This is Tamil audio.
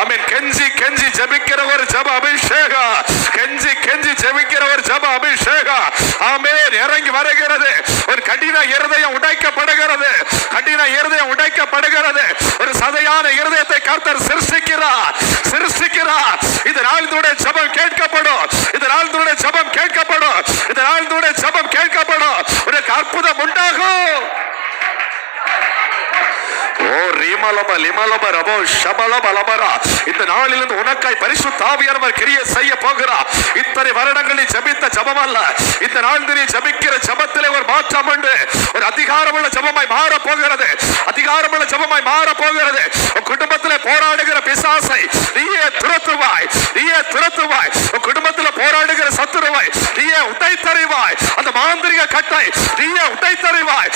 ஆமென். கெஞ்சி கெஞ்சி ஜெபிக்கிற ஒரு ஜெப அபிஷேகம், கெஞ்சி கெஞ்சி ஜெபிக்கிற ஒரு ஜெப அபிஷேகம் ஆமென் இறங்கி வருகிறது. ஒரு கடின இருதயம் உடைக்கப்படுகிறது, கடின இருதயம் உடைக்கப்படுகிறது. ஒரு சதையான இருதயத்தை கர்த்தர் சிருஷ்டிக்கிறார், சிருஷ்டிக்கிறார். இதனால் இதனுடைய ஜெபம் கேட்கப்படும், இதனால் இதனுடைய ஜெபம் கேட்கப்படும், இதனால் இதனுடைய ஜெபம் கேட்கப்படும். ஒரு அற்புதம் உண்டாகும். ஓ ரீமலப லிமலப ரபோ ஷபலப லபரா. இந்த நாளிலிருந்து உனக்காய் பரிசுத்த ஆவியானவர் கிரியை செய்ய போகிறார். இத்தனை வருடங்களில் ஜெபித்த ஜெபம் அல்ல, இந்த நாளில் நீ ஜெபிக்கிற ஜெபத்திலே ஒரு மாற்றம் உண்டு. ஒரு அதிகாரமுள்ள ஜெபமாய் மாற போகிறது, அதிகாரமுள்ள ஜெபமாய் மாற போகிறது. உன் குடும்பத்திலே போராடுகிற பிசாசை நீயே துரத்துவாய், நீயே துரத்துவாய். உன் குடும்பத்திலே போராடுகிற சத்துருவை நீயே உடைத்தறிவாய். அந்த மாந்திரிக கட்டை நீயே உடைத்தறிவாய்.